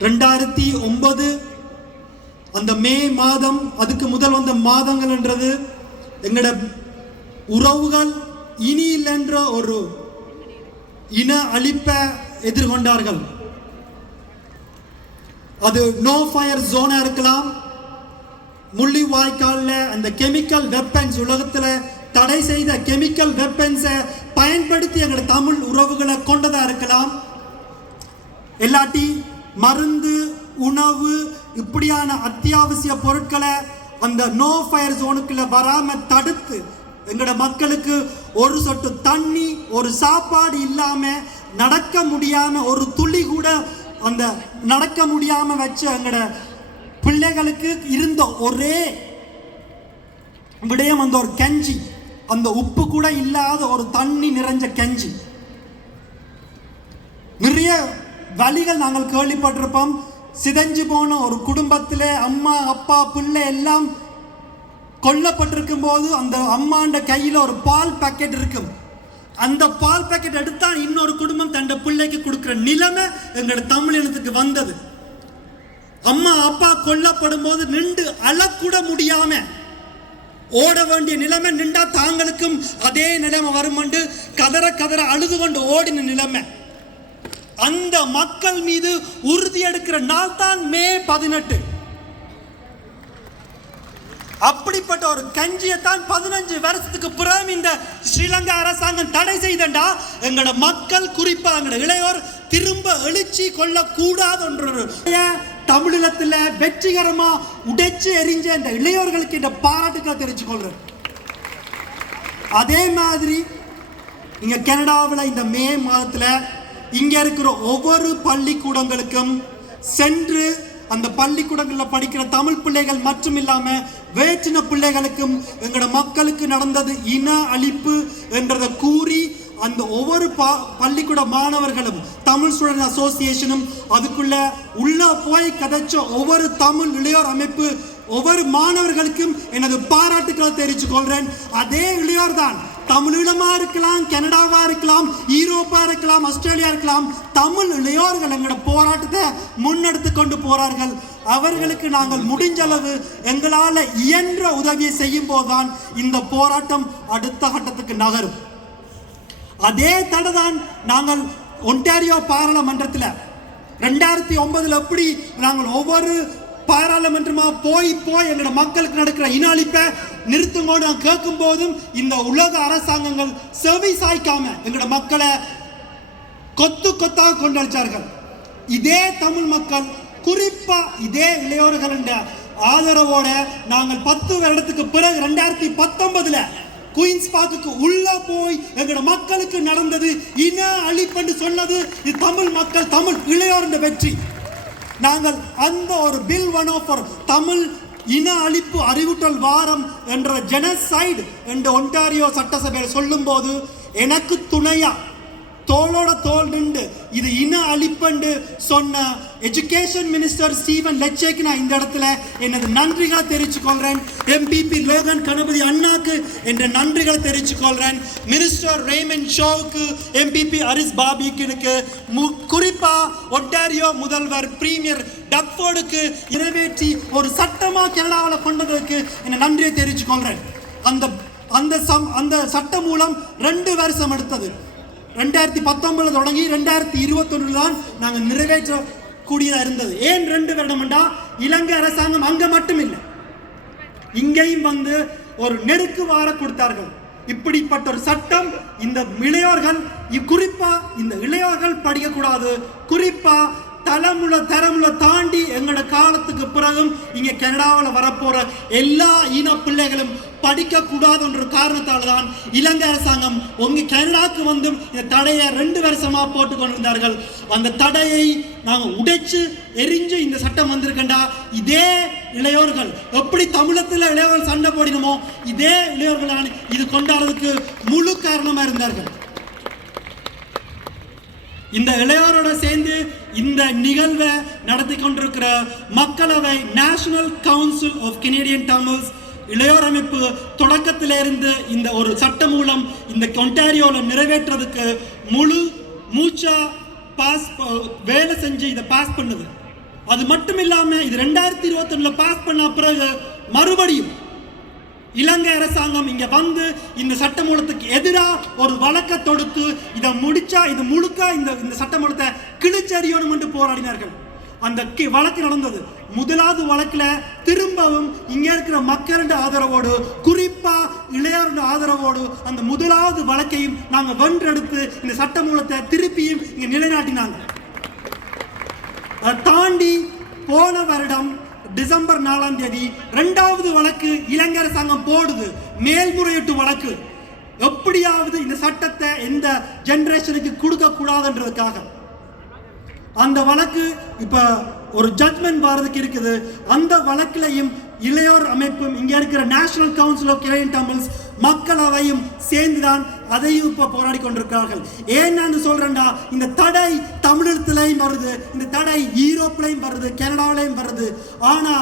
ரெண்டாயிரத்தி ஒன்பது அந்த மே மாதம் அதுக்கு முதல் வந்த மாதங்கள்ன்றது எங்களோட உறவுகள் இனி இல்லைன்ற ஒரு இன அழிப்பை எதிர்கொண்டார்கள். அது நோ ஃபயர் ஜோனாக இருக்கலாம். முள்ளி வாய்க்காலில் அந்த கெமிக்கல் வெப்பன்ஸ் உலகத்தில் தடை செய்த கெமிக்கல் வெப்பன்ஸை பயன்படுத்தி எங்களோட தமிழ் உறவுகளை கொண்டதாக இருக்கலாம். எல்லாட்டி மருந்து உணவு இப்படியான அத்தியாவசிய பொருட்களை அந்த நோ ஃபயர் ஜோனுக்குள்ள வராம தடுத்து எங்களோட மக்களுக்கு ஒரு சொட்டு தண்ணி ஒரு சாப்பாடு இல்லாம நடக்க முடியாம ஒரு துளி கூட அந்த நடக்க முடியாம வச்ச எங்களோட பிள்ளைகளுக்கு இருந்த ஒரே விடயம் அந்த ஒரு கஞ்சி. அந்த உப்பு கூட இல்லாத ஒரு தண்ணி நிறைஞ்ச கஞ்சி. நிறைய வழிகள் நாங்கள் கேள்விப்பட்டிருப்போம். சிதைஞ்சு போன ஒரு குடும்பத்தில் அம்மா அப்பா பிள்ளை எல்லாம் கொல்லப்பட்டிருக்கும் போது அந்த அம்மாண்ட கையில் ஒரு பால் பாக்கெட் இருக்கும். அந்த பால் பாக்கெட் எடுத்தா இன்னொரு குடும்பம் தன் பிள்ளைக்கு கொடுக்குற நிலைமை எங்களோட தமிழ் இனத்துக்கு வந்தது. அம்மா அப்பா கொல்லப்படும் போது நின்று அழக்கூட முடியாம ஓட வேண்டிய நிலைமை நின்றா தாங்களுக்கும் அதே நிலைமை வரும் கதற கதற அழுது கொண்டு ஓடின நிலைமை. அந்த மக்கள் மீது உறுதி எடுக்கிற நாள் தான் மே பதினெட்டு. அப்படிப்பட்ட ஒரு கஞ்சியத்தான் பதினஞ்சு வருஷத்துக்கு பிறகு இந்த ஸ்ரீலங்கா அரசாங்கம் தடை செய்தண்டா? எங்களோட மக்கள் குறிப்பா எங்களோட இளையோர் திரும்ப எழுச்சி கொள்ளக்கூடாது என்ற தமிழீழத்துல வெற்றிகரமா உடைச்சு எரிஞ்ச இந்த இளையோர்களுக்கு இந்த பாராட்டுக்களை தெரிஞ்சு கொள்றேன் அதே மாதிரி இங்க கனடாவில் இந்த மே மாதத்துல இங்க இருக்கிற ஒவ்வொரு பள்ளிக்கூடங்களுக்கும் சென்று அந்த பள்ளிக்கூடங்களில் படிக்கிற தமிழ் பிள்ளைகள் மட்டும் இல்லாம வேற்றின பிள்ளைகளுக்கும் எங்களோட மக்களுக்கு நடந்தது இன அழிப்பு என்றதை கூறி அந்த ஒவ்வொரு பா பள்ளிக்கூட மாணவர்களும் தமிழ் ஸ்டூடெண்ட் அசோசியேஷனும் அதுக்குள்ள உள்ள போய் கதைச்ச ஒவ்வொரு தமிழ் இளையோர் அமைப்பு ஒவ்வொரு மாணவர்களுக்கும் எனது பாராட்டுக்களை தெரிவித்துக் கொள்கிறேன் அதே இளையோர் தான் தமிழீழமா இருக்கலாம் கனடாவா இருக்கலாம் ஈரோப்பா இருக்கலாம் ஆஸ்திரேலியா இருக்கலாம் தமிழ் இளையோர்கள் எங்களோட போராட்டத்தை முன்னெடுத்து கொண்டு போறார்கள். அவர்களுக்கு நாங்கள் முடிஞ்ச அளவு எங்களால் இயன்ற உதவியை செய்யும் போதுதான் இந்த போராட்டம் அடுத்த கட்டத்துக்கு நகரும். அதே தடை தான் நாங்கள் ஒன்டாரியோ பாராளுமன்றத்தில். ரெண்டாயிரத்தி ஒன்பதுல எப்படி நாங்கள் ஒவ்வொரு பாராளுமன்றமா போய் போய் எங்களோட மக்களுக்கு நடக்கிற இன அழிப்பை நான் கேட்கும் போதும் இந்த உலக அரசாங்கங்கள் செவி சாய்க்காம எங்களோட மக்களை கொத்து கொத்தாக கொண்டளிச்சார்கள் இதே தமிழ் மக்கள் குறிப்பா இதே இளையோர்கள் என்ற ஆதரவோட நாங்கள் பத்து வருடத்துக்கு பிறகு ரெண்டாயிரத்தி பத்தொன்பதுல குயின்ஸ் பார்க்குக்கு உள்ள போய் எங்களோட மக்களுக்கு நடந்தது இன அழிப்புன்னு சொன்னது இது தமிழ் மக்கள் தமிழ் இளையோர் என்ற வெற்றி. நாங்கள் அந்த ஒரு பில் ஒன் ஆஃப் தமிழ் இன அழிப்பு அறிவுட்டல் வாரம் என்ற ஜெனசைடு என்ற ஒன்டாரியோ சட்டசபையில் சொல்லும்போது எனக்கு துணையா தோளோட தோல் நின்று இது இன அழிப்பண்டு சொன்ன எஜுகேஷன் மினிஸ்டர் ஸ்டீவன் லெச்சேக்கு நான் இந்த இடத்துல எனது நன்றிகளை தெரித்துக்கொள்கேன் எம்பிபி லோகன் கணபதி அண்ணாக்கு என்ற நன்றிகளை தெரிவித்துக் மினிஸ்டர் ரேமன் ஷோவுக்கு எம்பிபி ஹரிஸ் பாபிக்கு மு குறிப்பா ஒட்டாரியோ முதல்வர் பிரீமியர் டப்போர்டுக்கு நிறைவேற்றி ஒரு சட்டமாக கனடாவில் கொண்டதற்கு என்ன நன்றியை தெரிவித்துக் அந்த அந்த சம் அந்த சட்டம் மூலம் ரெண்டு வருஷம் எடுத்தது. ரெண்டாயிரத்தி பத்தொன்பதுல தொடங்கி ரெண்டாயிரத்தி இருபத்தொன்னுல தான் நாங்கள் நிறைவேற்றக்கூடியதாக இருந்தது. ஏன் ரெண்டு வருடம்டா இலங்கை அரசாங்கம் அங்கே மட்டும் இல்லை இங்கேயும் வந்து ஒரு நெருக்கு வார கொடுத்தார்கள். இப்படிப்பட்ட ஒரு சட்டம் இந்த இளையோர்கள் குறிப்பா இந்த இளையோர்கள் படிக்கக்கூடாது குறிப்பா தலைமுறை தரமுல தாண்டி எங்களோட காலத்துக்கு பிறகும் இங்க கனடாவில் வரப்போற எல்லா இன பிள்ளைகளும் படிக்க கூடாதுன்ற காரணத்தால தான் இலங்கை அரசாங்கம் உங்க கனடாக்கு வந்தும் இந்த தடையை ரெண்டு வருஷமா போட்டு கொண்டிருந்தார்கள். அந்த தடையை நாங்க உடைச்சு எரிஞ்சு இந்த சட்டம் வந்திருக்கண்டா? இதே இளையோர்கள் எப்படி தமிழத்துல இளையோர்கள் சண்டை போடினமோ இதே இளையோர்களான இது கொண்டாடுறதுக்கு முழு காரணமா இருந்தார்கள். இந்த இளையோரோட சேர்ந்து இந்த நிகழ்வை நடத்தி கொண்டிருக்கிற மக்களவை national council of Canadian Tamils இளையோர் அமைப்பு தொடக்கத்திலிருந்து இந்த ஒரு சட்டம் மூலம் இந்த ஒன்டாரியோவில் நிறைவேற்றுறதுக்கு முழு மூச்சா பாஸ் வேலை செஞ்சு இதை பாஸ் பண்ணுது. அது மட்டும் இல்லாமல் இது ரெண்டாயிரத்தி இருபத்தொன்னில் பாஸ் பண்ண பிறகு மறுபடியும் இலங்கை அரசாங்கம் இங்க வந்து இந்த சட்டமூலத்துக்கு எதிராக ஒரு வழக்கை தொடுத்து இதை முடிச்சா இது முழுக்க இந்த இந்த சட்டமூலத்தை கிழிச்சறியணும் என்று போராடினார்கள். அந்த கி- வழக்கு நடந்தது. முதலாவது வழக்கில் திரும்பவும் இங்கே இருக்கிற மக்களின் ஆதரவோடு குறிப்பாக இளையோருடைய ஆதரவோடு அந்த முதலாவது வழக்கையும் நாங்கள் வென்றெடுத்து இந்த சட்டமூலத்தை திருப்பியும் இங்க நிலைநாட்டினாங்க. அதை தாண்டி போன வருடம் டிசம்பர் நாலாம் தேதி ரெண்டாவது வழக்கு இலங்கை அரசாங்கம் போடுது. மேல்முறையீட்டு வழக்கு. எப்படியாவது இந்த சட்டத்தை எந்த ஜென்ரேஷனுக்கு கொடுக்க கூடாதுன்றதுக்காக அந்த வழக்கு இப்ப ஒரு ஜட்மெண்ட் வர்றதுக்கு இருக்குது. அந்த வழக்கிலையும் இளையோர் அமைப்பும் இங்க இருக்கிற நேஷனல் கவுன்சில் ஆஃப் கிரைன் தமிழ்ஸ் மக்களவையும் சேர்ந்துதான் அதையும் இப்போ போராடி கொண்டிருக்கிறார்கள். ஏன் நான் சொல்றேன்டா இந்த தடை தமிழகத்திலையும் வருது இந்த தடை யூரோப்லையும் வருது கனடாவிலையும் வருது. ஆனா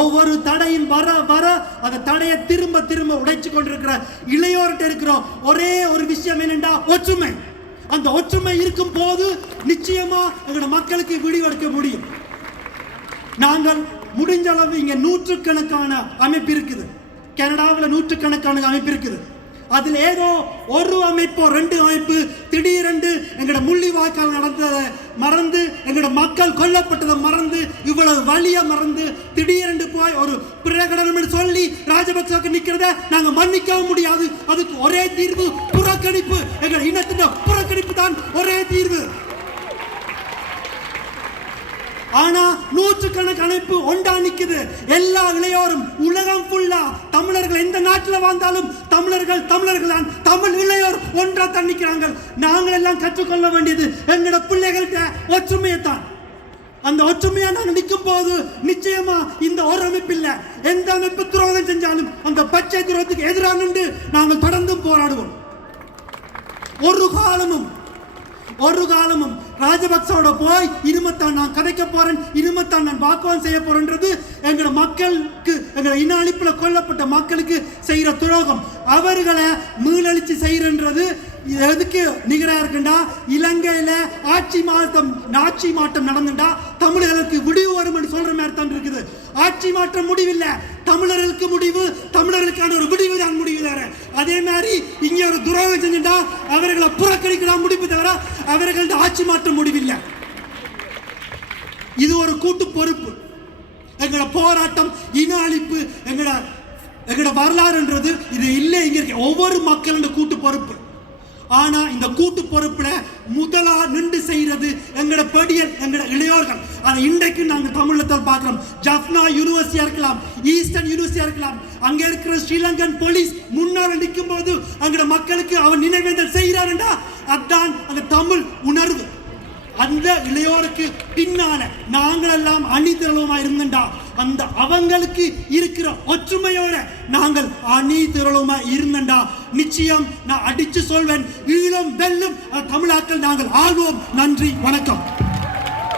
ஒவ்வொரு தடையும் வர வர அந்த தடையை திரும்ப திரும்ப உடைச்சு கொண்டிருக்கிற இளையோர்கிட்ட இருக்கிறோம். ஒரே ஒரு விஷயம் என்னண்டா ஒற்றுமை. அந்த ஒற்றுமை இருக்கும் போது நிச்சயமா எங்களோட மக்களுக்கு விடிவெடுக்க முடியும். நாங்கள் முடிஞ்ச அளவு இங்க நூற்றுக்கணக்கான அமைப்பு இருக்குது. கனடாவில் நூற்றுக்கணக்கான அமைப்பு இருக்குது. அதில் ஏதோ ஒரு அமைப்போ ரெண்டு அமைப்பு திடீரென்று எங்களோட முள்ளிவாய்க்கால் நடந்ததை மறந்து எங்களோட மக்கள் கொல்லப்பட்டதை மறந்து இவ்வளவு வலிய மறந்து திடீரென்று போய் ஒரு பிரகடனம் சொல்லி ராஜபக்சாவுக்கு நிக்கிறத நாங்க மன்னிக்கவும் முடியாது. அதுக்கு ஒரே தீர்வு புறக்கணிப்பு. எங்கள் இனத்தின் புறக்கணிப்பு தான் ஒரே தீர்வு. ஆனா நூற்றுக்கணக்கான அமைப்பு ஒண்டா நிக்குது. எல்லா இளையோரும் உலகம் ஃபுல்லா தமிழர்கள் எந்த நாட்டில் வாழ்ந்தாலும் தமிழர்கள் தமிழர்கள் தான். தமிழ் இளையோர் ஒன்றா தண்ணிக்கிறாங்க நாங்கள் எல்லாம் கற்றுக்கொள்ள வேண்டியது எங்களோட பிள்ளைகள்கிட்ட ஒற்றுமையை தான் அந்த ஒற்றுமையா நாங்கள் நிற்கும் போது நிச்சயமா இந்த ஒரு அமைப்பு இல்ல எந்த அமைப்பு துரோகம் செஞ்சாலும் அந்த பச்சை துரோகத்துக்கு எதிராக நின்று நாங்கள் தொடர்ந்து போராடுவோம். ஒரு காலமும் ஒரு காலமும் ராஜபக்சோட போய் இருமத்தான் நான் கதைக்க போறேன் இருமத்தான் நான் வாக்குவாதம் செய்ய போறேன்றது எங்களோட மக்களுக்கு எங்களோட இன அழிப்புல கொல்லப்பட்ட மக்களுக்கு செய்யற துரோகம். அவர்களை மீளழிச்சு செய்யறன்றது எதுக்கு? நிகராக இருக்குண்டா? இலங்கையில் ஆட்சி மாற்றம் ஆட்சி மாற்றம் நடந்துட்டா தமிழர்களுக்கு முடிவு வரும் சொல்ற மாதிரி தான் இருக்குது. ஆட்சி மாற்றம் முடிவில்லை. தமிழர்களுக்கு முடிவு தமிழர்களுக்கான ஒரு முடிவு தான் முடிவு தவிர அதே மாதிரி இங்க ஒரு துரோகம் செஞ்சுட்டா அவர்களை புறக்கணிக்கலாம் முடிவு தவிர அவர்கள்ட்ட ஆட்சி மாற்றம் முடிவில்லை. இது ஒரு கூட்டு பொறுப்பு. எங்களோட போராட்டம் இன அழிப்பு எங்களோட எங்களோட வரலாறுன்றது இது இல்லை இங்க இருக்க. ஒவ்வொரு மக்களோட கூட்டு பொறுப்பு. ஆனா இந்த கூட்டு பொறுப்புல முதலா நின்று செய்யறது எங்களோட படியல் எங்களோட இளையோர்கள். அதை இன்றைக்கு நாங்க தமிழத்தில் பார்க்கிறோம் ஜப்னா யூனிவர்சிட்டியா இருக்கலாம் ஈஸ்டர்ன் யூனிவர்சிட்டியா இருக்கலாம் அங்க இருக்கிற ஸ்ரீலங்கன் போலீஸ் முன்னால் நிற்கும் போது அங்கட மக்களுக்கு அவன் நினைவேந்தல் செய்யறாருண்டா அதான் அந்த தமிழ் உணர்வு. அந்த இளையோருக்கு பின்னால நாங்களெல்லாம் அணிதிரளமா இருந்தண்டா அந்த அவங்களுக்கு இருக்கிற ஒற்றுமையோட நாங்கள் அணிதிரளமா இருந்தண்டா. நிச்சயம் நான் அடிச்சு சொல்வேன். ஈழம் வெல்லும் தமிழாக்கள் நாங்கள் ஆள்வோம். நன்றி. வணக்கம்.